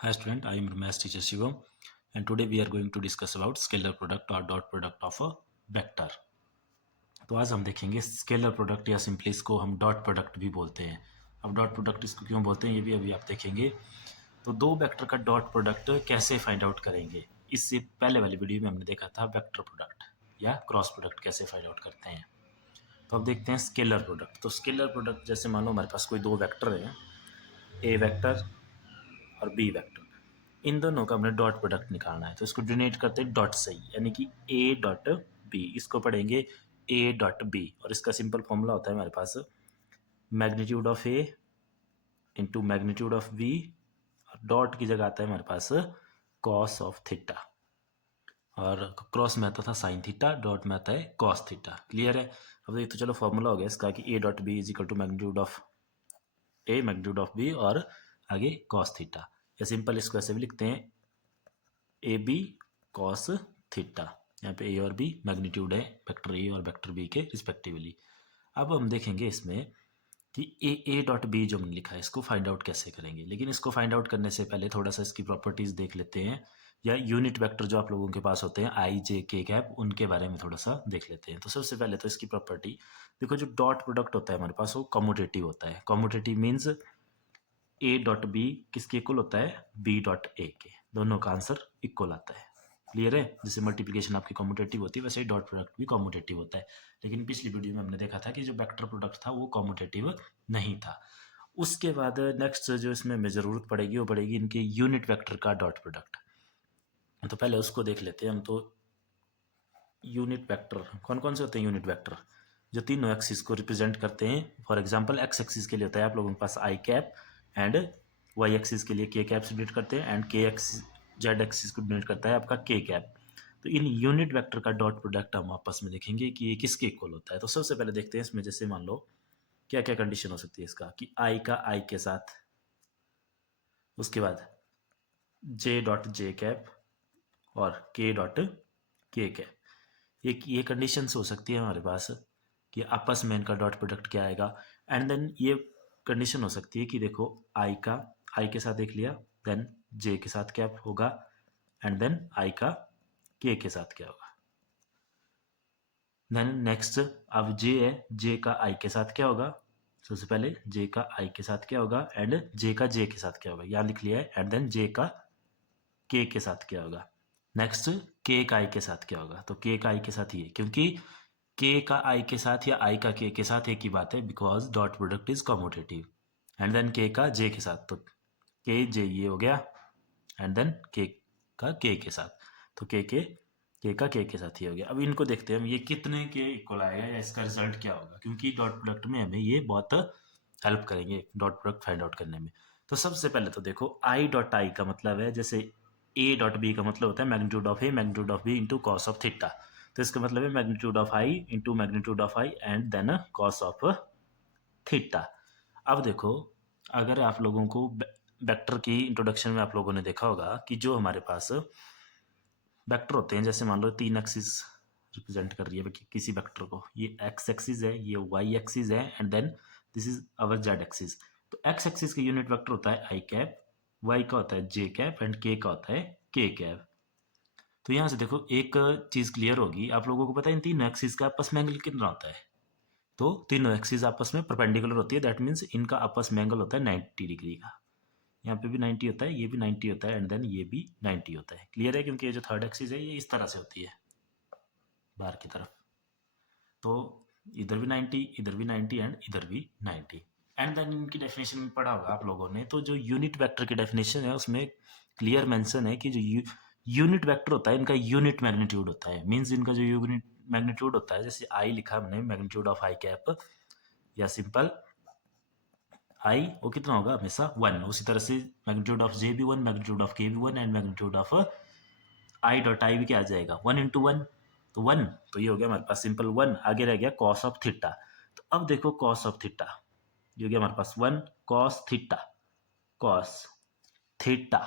Hi student, I am Ramesh teacher Shivam and today we are going to discuss about scalar product or dot product of a vector। तो आज हम देखेंगे scalar product या simply इसको हम dot product भी बोलते हैं। अब डॉट प्रोडक्ट इसको क्यों बोलते हैं ये भी अभी आप देखेंगे। तो दो वेक्टर का डॉट प्रोडक्ट कैसे फाइंड आउट करेंगे, इससे पहले वाली वीडियो में हमने देखा था वेक्टर प्रोडक्ट या क्रॉस प्रोडक्ट कैसे फाइंड आउट करते हैं। तो अब देखते हैं स्केलर प्रोडक्ट। तो स्केलर प्रोडक्ट जैसे मान लो हमारे पास कोई दो वेक्टर हैं, ए वेक्टर और बी वेक्टर, इन दोनों का हमने डॉट प्रोडक्ट निकालना है। तो इसको डिनोट करते हैं डॉट से ही, यानी कि ए डॉट बी, इसको पढ़ेंगे ए डॉट बी और इसका सिंपल फॉर्मूला होता है हमारे पास magnitude of A into magnitude of B, और डॉट की जगह आता है हमारे पास कॉस ऑफ थीटा, और क्रॉस में आता था साइन थीटा, डॉट में आता है कॉस थीटा। क्लियर है। अब ये तो चलो फॉर्मूला हो गया इसका कि a dot b is equal to magnitude of a magnitude of B और आगे कॉस थीटा, या सिंपल इसको ऐसे भी लिखते हैं ए बी कॉस थीटा। यहाँ पे ए और बी मैग्नीट्यूड है वेक्टर ए और वेक्टर बी के रिस्पेक्टिवली। अब हम देखेंगे इसमें कि ए डॉट बी जो हमने लिखा है इसको फाइंड आउट कैसे करेंगे, लेकिन इसको फाइंड आउट करने से पहले थोड़ा सा इसकी प्रॉपर्टीज देख लेते हैं, या यूनिट वेक्टर जो आप लोगों के पास होते हैं आई जे के कैप, उनके बारे में थोड़ा सा देख लेते हैं। तो सबसे पहले तो इसकी प्रॉपर्टी देखो, जो डॉट प्रोडक्ट होता है हमारे पास वो कम्यूटेटिव होता है। Commutative means a dot b किसके इक्वल होता है, बी डॉट ए के, दोनों का आंसर इक्वल आता है। क्लियर है। जैसे मल्टीप्लिकेशन आपकी कम्यूटेटिव होती है वैसे ही डॉट प्रोडक्ट भी कम्यूटेटिव होता है, लेकिन पिछली वीडियो में हमने देखा था कि जो वेक्टर प्रोडक्ट था वो कम्यूटेटिव नहीं था। उसके बाद नेक्स्ट जो इसमें हमें ज़रूरत पड़ेगी वो पड़ेगी इनके यूनिट वेक्टर का डॉट प्रोडक्ट। तो पहले उसको देख लेते हैं हम। तो यूनिट वेक्टर कौन कौन से होते हैं, यूनिट वेक्टर जो तीनों एक्सिस को रिप्रेजेंट करते हैं। फॉर एग्जांपल एक्स एक्सिस के लिए होता है आप लोगों के पास आई कैप, एंड वाई एक्सिस के लिए के कैप से डिनोट करते हैं, एंड के एक्सिस जेड एक्सिस को डिनोट करता है आपका के कैप। तो इन यूनिट वेक्टर का डॉट प्रोडक्ट हम आपस में देखेंगे कि ये किसके इक्वल होता है। तो सबसे पहले देखते हैं इसमें, जैसे मान लो क्या क्या कंडीशन हो सकती है इसका, कि आई का आई के साथ, उसके बाद जे डॉट जे कैप और के डॉट के कैप। ये कंडीशंस हो सकती है हमारे पास कि आपस में इनका डॉट प्रोडक्ट क्या आएगा। एंड देन ये कंडीशन हो सकती है कि देखो आई का आई के साथ देख लिया, देन जे के साथ क्या होगा, एंड देन आई का के साथ क्या होगा। देन नेक्स्ट अब जे है, जे का आई के साथ क्या होगा। सबसे पहले जे का आई के साथ क्या होगा, एंड जे का जे के साथ क्या होगा, यहाँ लिख लिया है। एंड देन जे का के साथ क्या होगा। नेक्स्ट के का आई के साथ क्या होगा। तो के का आई के साथ ये, क्योंकि के का आई के साथ या आई का के साथ एक ही बात है, because dot product is commutative. And then के का जे के साथ, तो के जे ये हो गया, एंड देन के का के साथ, तो के का के साथ ये हो गया। अब इनको देखते हैं हम, ये कितने के इक्वल आएगा या इसका रिजल्ट क्या होगा, क्योंकि डॉट प्रोडक्ट में हमें ये बहुत हेल्प करेंगे डॉट प्रोडक्ट फाइंड आउट करने में। तो सबसे पहले तो देखो आई डॉट आई का मतलब है, जैसे ए डॉट बी का मतलब होता है magnitude of a magnitude of b into cos of theta. तो इसका मतलब है magnitude of i into magnitude of i and then cos of theta. अब देखो, अगर आप लोगों को वेक्टर की इंट्रोडक्शन में आप लोगों ने देखा होगा कि जो हमारे पास वेक्टर होते हैं, जैसे मान लो तीन एक्सिस रिप्रेजेंट कर रही है किसी वेक्टर को, ये एक्स एक्सिस है, ये वाई एक्सिस है, and then this is our z axis. तो एक्स एक्सिस का यूनिट वेक्टर होता है आई कैप, वाई का होता है जे कैप, एंड के का होता है के कैप। तो यहाँ से देखो एक चीज़ क्लियर होगी आप लोगों को, पता है इन तीनों एक्सिस का आपस में एंगल कितना होता है। तो तीनों एक्सिस आपस में परपेंडिकुलर होती है, दैट मीन्स इनका आपस में एंगल होता है 90 डिग्री का। यहाँ पे भी 90 होता है, ये भी 90 होता है, एंड देन ये भी 90 होता है। क्लियर है, क्योंकि ये जो थर्ड एक्सिस है ये इस तरह से होती है बाहर की तरफ। तो इधर भी 90, इधर भी 90, एंड इधर भी 90। एंड देन इनकी डेफिनेशन में पढ़ा होगा आप लोगों ने, तो जो यूनिट वेक्टर की डेफिनेशन है उसमें क्लियर मेंशन है कि जो यूनिट वेक्टर होता है इनका यूनिट मैग्नीट्यूड होता है। मींस इनका जो यूनिट मैग्नीट्यूड होता है, जैसे आई लिखा हमने मैग्नीट्यूड ऑफ आई कैप, या सिंपल आई वो कितना होगा हमेशा 1। उसी तरह से मैग्नीट्यूड ऑफ जे भी 1, मैग्नीट्यूड ऑफ के भी 1, and magnitude of I dot I भी क्या आ जाएगा 1 इंटू 1, तो 1। तो ये हो गया हमारे पास सिंपल 1। आगे रह गया कॉस ऑफ थीटा। तो अब देखो कॉस ऑफ थीटा, ये हो गया हमारे पास 1 कॉस थीटा, कॉस थीटा।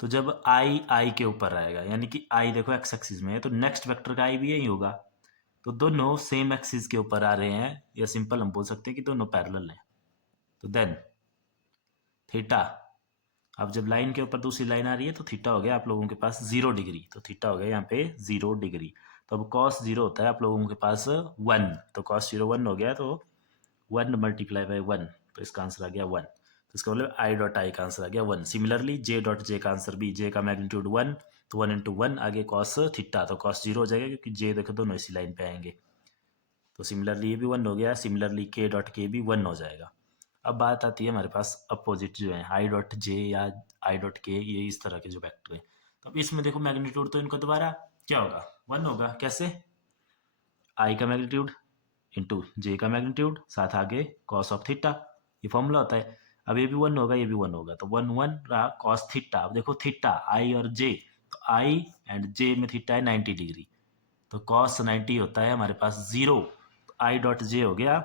तो जब आई आई के ऊपर आएगा, यानी कि आई देखो एक्स एक्सिस में है, तो नेक्स्ट वेक्टर का आई भी यही होगा। तो दोनों सेम एक्सिस के ऊपर आ रहे हैं, या सिंपल हम बोल सकते हैं कि दोनों पैरेलल हैं। तो देन थीटा अब जब लाइन के ऊपर दूसरी लाइन आ रही है तो थीटा हो गया आप लोगों के पास 0 डिग्री, तो थीटा हो गया यहाँ पे 0 डिग्री। तो अब कॉस 0 होता है आप लोगों के पास 1, तो कॉस 0 1 हो गया, तो 1 मल्टीप्लाई बाई 1, तो इसका आंसर आ गया 1। तो इसका मतलब आई डॉट आई का आंसर आ गया 1। सिमिलरली जे डॉट जे का आंसर भी, जे का मैग्नीट्यूड 1, तो 1 इंटू 1 आगे कॉस थीटा, तो कॉस 0 हो जाएगा क्योंकि जे देखो दोनों इसी लाइन पे आएंगे। तो सिमिलरली ये भी 1 हो गया, सिमिलरली के डॉट के भी 1 हो जाएगा। अब बात आती है हमारे पास अपोजिट जो है आई डॉट जे या आई डॉट के, ये इस तरह के जो वेक्टर है। तो अब इसमें देखो मैग्नीट्यूड तो इनका दोबारा क्या होगा 1 होगा। कैसे? आई का मैग्नीट्यूड इंटू जे का मैग्नीट्यूड साथ आगे कॉस ऑफ थीटा, ये फॉर्मूला होता है। अब ये भी 1 होगा, ये भी 1 होगा, तो 1 1 रहा कॉस थीटा। अब देखो थीटा आई और जे, तो आई एंड जे में थीटा है 90 डिग्री, तो कॉस 90 होता है हमारे पास 0, तो आई डॉट जे हो गया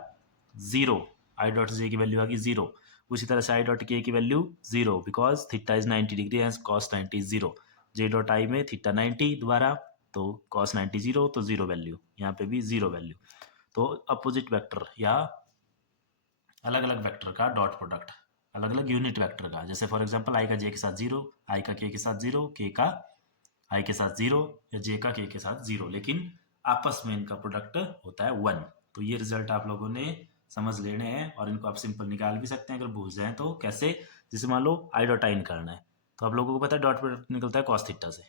0, आई डॉट जे की वैल्यू आ गई 0। उसी तरह से आई डॉट के की value 0 because theta is 90 degree and cos 90 is 0। J dot I में थीटा 90 दोबारा, तो कॉस 90 0, तो 0 वैल्यू, यहाँ पे भी 0 वैल्यू। तो अपोजिट वेक्टर या अलग अलग वेक्टर का डॉट प्रोडक्ट, अलग अलग यूनिट वेक्टर का, जैसे फॉर एग्जांपल आई का जे के साथ 0, आई का के साथ 0, के का आई के साथ 0 या जे का के साथ 0, लेकिन आपस में इनका प्रोडक्ट होता है 1। तो ये रिजल्ट आप लोगों ने समझ लेने हैं और इनको आप सिंपल निकाल भी सकते हैं अगर भूल जाएं तो। कैसे? जैसे मान लो आई डॉट आई निकालना है, तो आप लोगों को पता है डॉट प्रोडक्ट निकलता है कॉस थीटा से,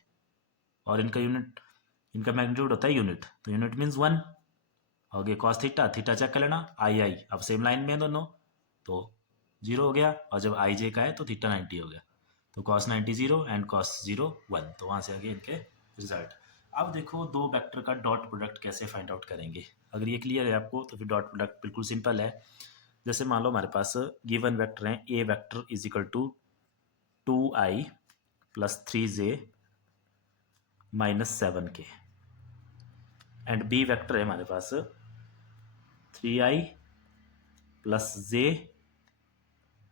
और इनका यूनिट, इनका मैग्नीट्यूड होता है यूनिट, तो यूनिट मीन्स 1। आगे कॉस थीटा, थीटा चेक कर लेना, आई आई अब सेम लाइन में है दोनों, तो 0 हो गया, और जब आई जे का है तो थीटा 90 हो गया, तो कॉस 90 0 एंड कॉस 0 1, तो वहाँ से आगे इनके रिजल्ट। अब देखो दो वेक्टर का डॉट प्रोडक्ट कैसे फाइंड आउट करेंगे। अगर ये क्लियर है आपको तो फिर डॉट प्रोडक्ट बिल्कुल सिंपल है। जैसे मान लो हमारे पास गिवन वेक्टर है, A vector is equal to 2i plus 3j minus 7k, and B vector है हमारे पास 3i प्लस जे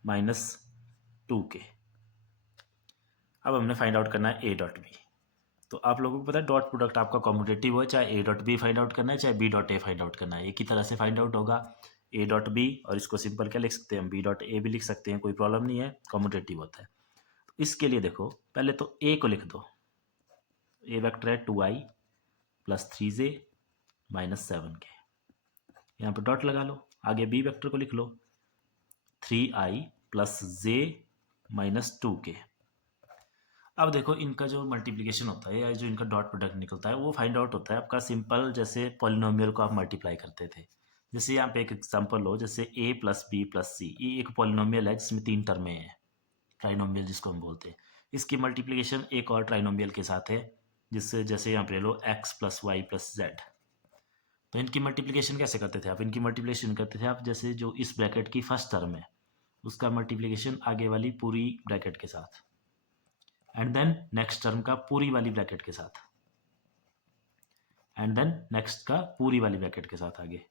माइनस 2k। अब हमने फाइंड आउट करना है ए डॉट बी। तो आप लोगों को पता है डॉट प्रोडक्ट आपका कॉम्पिटेटिव हो, चाहे a dot b find out करना है चाहे b dot a find out करना है, एक ही तरह से फाइंड आउट होगा ए डॉट बी, और इसको सिंपल क्या लिख सकते हैं हम, बी डॉट ए भी लिख सकते हैं, कोई प्रॉब्लम नहीं है, कॉम्पिटेटिव होता है। तो इसके लिए देखो पहले तो ए को लिख दो, ए वेक्टर है 2i plus 3j minus 7k, यहाँ पर डॉट लगा लो। आगे बी वेक्टर को लिख लो 3i प्लस जे माइनस 2k। अब देखो इनका जो मल्टीप्लिकेशन होता है या जो इनका डॉट प्रोडक्ट निकलता है वो फाइंड आउट होता है आपका सिंपल, जैसे पॉलिनोमियल को आप मल्टीप्लाई करते थे। जैसे यहाँ पे एक एग्जांपल लो, जैसे a प्लस बी प्लस सी, ये एक पॉलिनोमियल है जिसमें 3 टर्में हैं, ट्राइनोमियल जिसको हम बोलते हैं। इसकी मल्टीप्लिकेशन एक और ट्राइनोमियल के साथ है, जिससे जैसे यहाँ पे ले लो x plus y plus z. तो इनकी मल्टीप्लिकेशन कैसे करते थे आप? इनकी मल्टीप्लिकेशन करते थे आप जैसे जो इस ब्रैकेट की फर्स्ट टर्म है उसका मल्टीप्लिकेशन आगे वाली पूरी ब्रैकेट के साथ, एंड देन नेक्स्ट टर्म का पूरी वाली ब्रैकेट के साथ, एंड देन नेक्स्ट का पूरी वाली ब्रैकेट के साथ आगे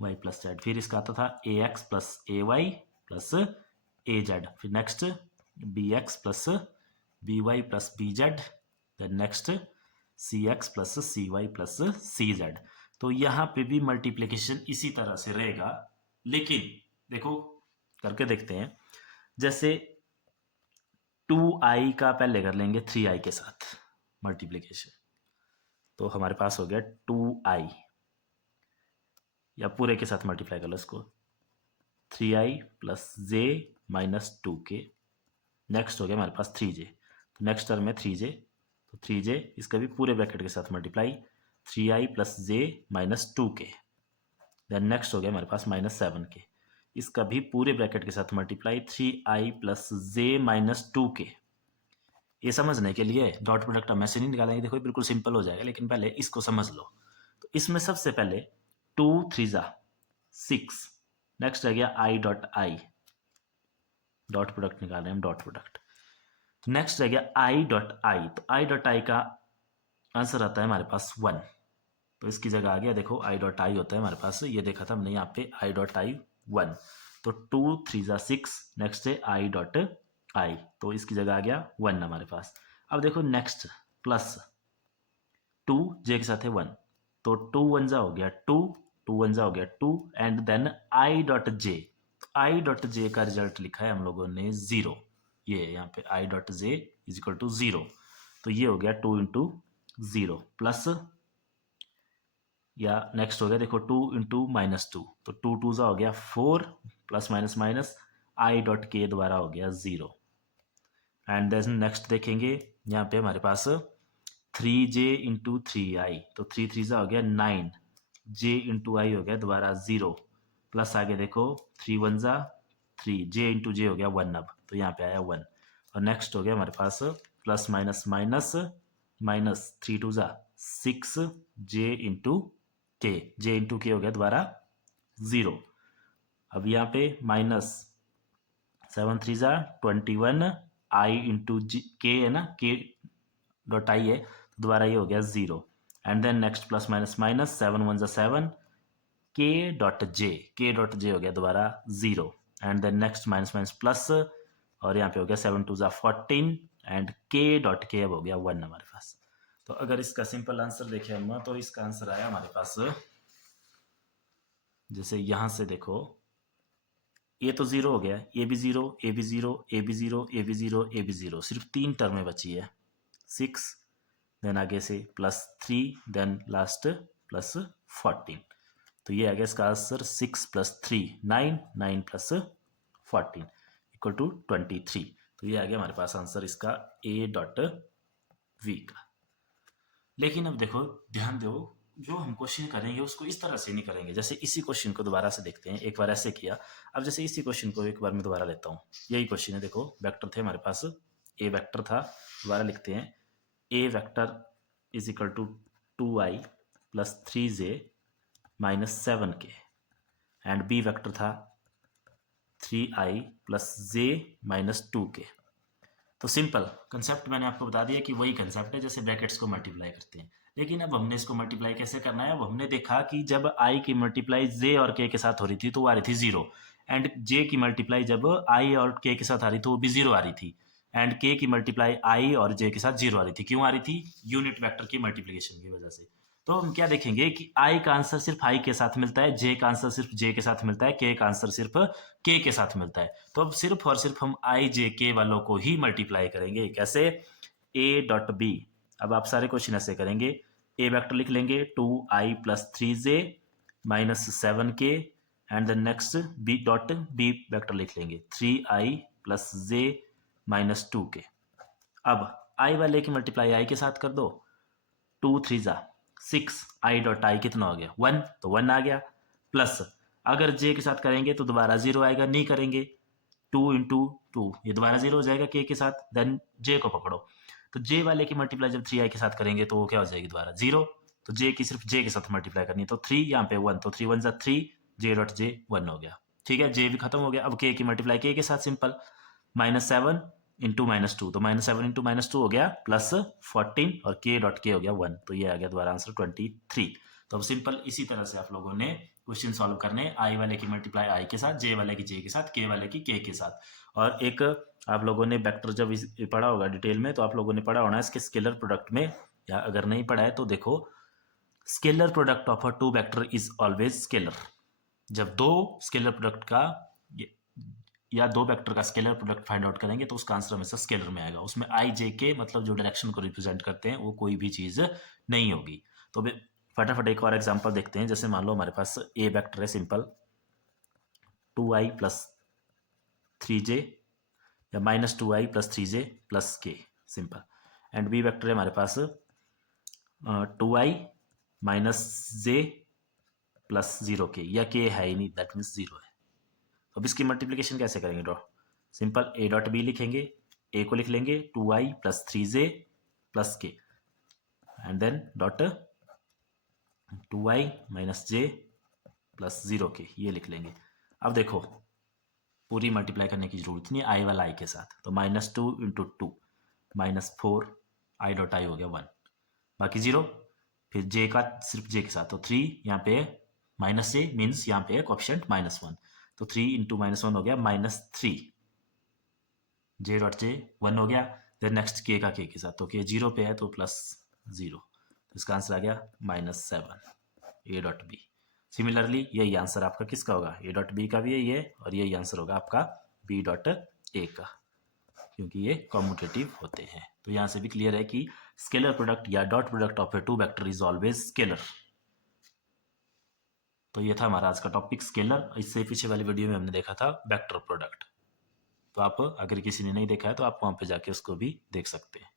y प्लस जेड। फिर इसका आता था A X plus A Y plus A Z, फिर next B X plus B Y plus B Z, then next C X plus C Y plus C Z. तो यहाँ पे भी मल्टीप्लिकेशन इसी तरह से रहेगा, लेकिन देखो करके देखते हैं। जैसे 2i का पहले कर लेंगे 3i के साथ मल्टीप्लिकेशन, तो हमारे पास हो गया 2i, या पूरे के साथ मल्टीप्लाई कर लो इसको 3i प्लस जे माइनस 2k। नेक्स्ट हो गया हमारे पास 3j, तो नेक्स्ट टर्म है 3j, तो 3j इसका भी पूरे ब्रैकेट के साथ मल्टीप्लाई 3i प्लस जे माइनस 2k। देन नेक्स्ट हो गया हमारे पास माइनस 7k, इसका भी पूरे ब्रैकेट के साथ मल्टीप्लाई 3i प्लस जे माइनस 2k। ये समझने के लिए डॉट प्रोडक्ट हम ऐसे नहीं निकालेंगे, देखो बिल्कुल सिंपल हो जाएगा, लेकिन पहले इसको समझ लो। तो इसमें सबसे पहले 2 3 6, नेक्स्ट रह गया i dot I, dot product निकाल रहे हैं हम डॉट प्रोडक्ट। तो नेक्स्ट रह गया i डॉट आई, तो i डॉट आई का आंसर आता है हमारे पास 1, तो इसकी जगह आ गया देखो i डॉट आई होता है हमारे पास, ये देखा था हमने यहाँ पे i डॉट आई 1, तो 2 3 6, नेक्स्ट है i डॉट आई, तो इसकी जगह आ गया 1 हमारे पास। अब देखो नेक्स्ट प्लस 2 j के साथ है 1, तो 2 1 जा हो गया 2, 2 1 जा हो गया 2, and then i dot j, तो i डॉट जे का रिजल्ट लिखा है हम लोगों ने 0, ये यहाँ पे i dot j is equal to 0, तो ये हो गया 2 इंटू 0 प्लस, या नेक्स्ट हो गया देखो 2 इंटू -2, तो 2 2 ज़ा हो गया 4 plus minus minus I dot के दोबारा हो गया 0। एंड देन नेक्स्ट देखेंगे यहाँ पे हमारे पास 3j इंटू 3i, तो 3 3 ज़ा हो गया 9, j इंटू आई हो गया दोबारा 0, प्लस आगे देखो 3 1 ज़ा 3, j इंटू जे हो गया 1, अब तो यहाँ पे आया 1। और नेक्स्ट हो गया हमारे पास प्लस माइनस माइनस माइनस 3 2 ज़ा 6, j इंटू के, जे इंटू के हो गया दोबारा 0। अब यहाँ पे माइनस 7 3 ज़ा 21, आई इंटू जी के है ना, के डॉट आई है, तो दोबारा ये हो गया 0। And then next plus minus minus 7 1 ज़ा 7, के डॉट जे हो गया दोबारा 0। And then next minus minus plus, और यहाँ पे हो गया 7 2 ज़ा 14, एंड के डॉट के अब हो गया 1 हमारे पास। तो अगर इसका सिंपल आंसर देखें हम, तो इसका आंसर आया हमारे पास, जैसे यहाँ से देखो ये तो 0 हो गया, ये भी 0, ए भी 0, ए भी 0, ए भी 0, ए भी 0, सिर्फ 3 टर्में बची है, 6, देन आगे से +3, देन लास्ट प्लस 14, तो ये आ गया इसका आंसर 6 + 3 9, 9 + 14 इक्वल टू 23। तो ये आ गया हमारे पास आंसर इसका A.V का। लेकिन अब देखो ध्यान दो, जो हम क्वेश्चन करेंगे उसको इस तरह से नहीं करेंगे। जैसे इसी क्वेश्चन को दोबारा से देखते हैं, एक बार ऐसे किया, अब जैसे इसी क्वेश्चन को एक बार मैं दोबारा लेता हूँ, यही क्वेश्चन है, देखो वेक्टर थे हमारे पास, ए वेक्टर था, दोबारा लिखते हैं, A vector is equal to 2i + 3j - 7k, and B vector था 3i + j - 2k। तो सिंपल कंसेप्ट मैंने आपको बता दिया कि वही कंसेप्ट है जैसे ब्रैकेट्स को मल्टीप्लाई करते हैं। लेकिन अब हमने इसको मल्टीप्लाई कैसे करना है, अब हमने देखा कि जब i की मल्टीप्लाई j और k के साथ हो रही थी तो वो आ रही थी 0, एंड j की मल्टीप्लाई जब i और k के साथ आ रही थी वो भी 0 आ रही थी, एंड k की मल्टीप्लाई i और j के साथ 0 आ रही थी। क्यों आ रही थी? यूनिट वेक्टर की मल्टीप्लिकेशन की वजह से। तो हम क्या देखेंगे कि i का आंसर सिर्फ i के साथ मिलता है, j का आंसर सिर्फ j के साथ मिलता है, k का आंसर सिर्फ k के साथ मिलता है। तो अब सिर्फ और सिर्फ हम i j k वालों को ही मल्टीप्लाई करेंगे। कैसे? a डॉट b, अब आप सारे क्वेश्चन ऐसे करेंगे, a वेक्टर लिख लेंगे 2i + 3j - 7k, and then next b dot b vector लिख लेंगे 3i + j - 2k। अब i वाले की मल्टीप्लाई i के साथ कर दो, 2 3 ज़ा 6, आई डॉट आई कितना हो गया 1, तो 1 आ गया, प्लस अगर j के साथ करेंगे तो दोबारा 0 आएगा, नहीं करेंगे 2 इंटू 2, ये दोबारा 0 हो जाएगा k के साथ, देन j को पकड़ो, तो j वाले की मल्टीप्लाई जब 3i के साथ करेंगे तो वो क्या हो जाएगी दोबारा 0, तो j की सिर्फ j के साथ मल्टीप्लाई करनी है, तो 3 यहाँ पे 1, तो 3 1 ज़ा 3, j डॉट j 1 हो गया। ठीक है, j भी खत्म हो गया। अब k की मल्टीप्लाई k के साथ सिंपल, -7 इंटू -2, तो -7 इंटू -2 हो गया +14, और k डॉट k हो गया 1, तो ये आ गया दोबारा आंसर 23। तो अब सिंपल इसी तरह से आप लोगों ने क्वेश्चन सॉल्व करने, i वाले की मल्टीप्लाई i के साथ, j वाले की j के साथ, k वाले की k के साथ। और एक आप लोगों ने वेक्टर जब पढ़ा होगा डिटेल में, तो आप लोगों ने पढ़ा होना इसके स्केलर प्रोडक्ट में, या अगर नहीं पढ़ा है तो देखो, scalar product of a two vector is always scalar. जब दो स्केलर प्रोडक्ट का या दो वेक्टर का स्केलर प्रोडक्ट फाइंड आउट करेंगे तो उसका आंसर हमेशा स्केलर में आएगा। उसमें आई जे के मतलब जो डायरेक्शन को रिप्रेजेंट करते हैं वो कोई भी चीज़ नहीं होगी। तो फटाफट एक और एग्जांपल देखते हैं। जैसे मान लो हमारे पास ए वेक्टर है सिंपल 2i + 3j या -2i + 3j + k simple, and B vector है हमारे पास 2i - j + 0k, या k है ही नहीं, दैट मीन्स 0 है। अब इसकी मल्टीप्लिकेशन कैसे करेंगे draw? Simple a dot b लिखेंगे, a को लिख लेंगे 2i + 3j + k, and then dot 2i - j + 0k, ये लिख लेंगे। अब देखो पूरी मल्टीप्लाई करने की जरूरत नहीं, i वाला i के साथ, तो -2 इंटू 2 -4, i डॉट i हो गया 1, बाकी 0, फिर j का सिर्फ j के साथ, तो 3 यहाँ पे -j मीन्स यहाँ पे कोएफिशिएंट -1, तो 3 इंटू -1 हो गया -3, j डॉट j 1 हो गया, देन नेक्स्ट k का k के साथ, तो k 0 पे है तो +0, तो इसका आंसर आ गया -7, a डॉट बी। सिमिलरली यही आंसर आपका किसका होगा, a डॉट बी का भी यही है, और यही आंसर होगा आपका b डॉट ए का। क्योंकि ये कॉम्यूटेटिव होते हैं। तो यहाँ से भी क्लियर है कि स्केलर प्रोडक्ट या dot product of a two vector is always scalar. तो ये था हमारा आज का टॉपिक स्केलर। इससे पीछे वाली वीडियो में हमने देखा था वेक्टर प्रोडक्ट। तो आप अगर किसी ने नहीं देखा है तो आप वहाँ पे जाके उसको भी देख सकते हैं।